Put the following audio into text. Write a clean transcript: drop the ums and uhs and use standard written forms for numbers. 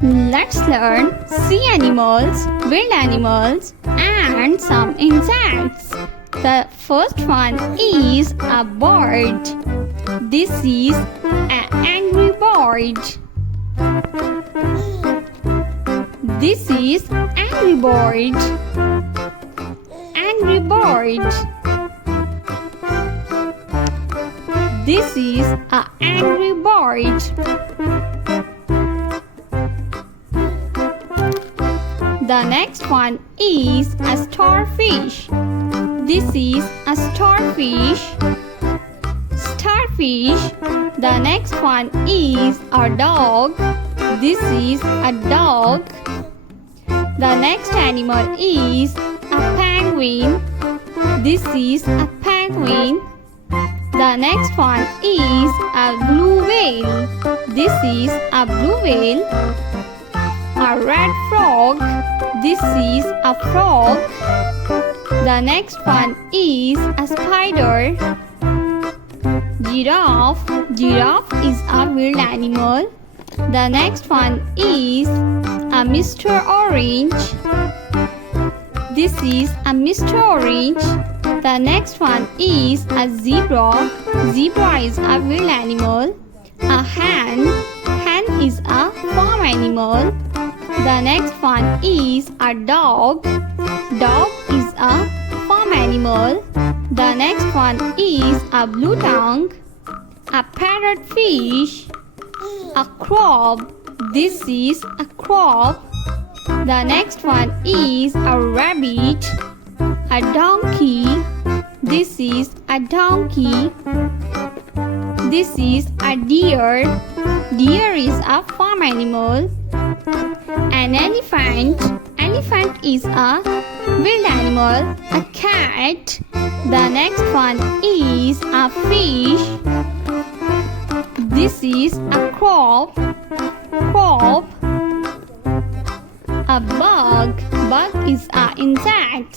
Let's learn sea animals, wild animals, and some insects. The first one is a bird. This is an angry bird. This is angry bird. Angry bird. This is an angry bird. The next one is a starfish. This is a starfish. Starfish. The next one is a dog. This is a dog. The next animal is a penguin. This is a penguin. The next one is a blue whale. This is a blue whale. A red frog. This is a frog. The next one is a spider. Giraffe. Giraffe is a wild animal. The next one is a Mr. Orange. This is a Mr. Orange. The next one is a zebra. Zebra is a wild animal. A hen. Hen is a farm animal. The next one is a dog. Dog is a farm animal. The next one is a blue tongue. A parrotfish. A crab. This is a crab. The next one is a rabbit. A donkey. This is a donkey. This is a deer. Deer is a farm animal. An elephant. Elephant is a wild animal. A cat. The next one is a fish. This is a crab. Crab. A bug. Bug is a insect.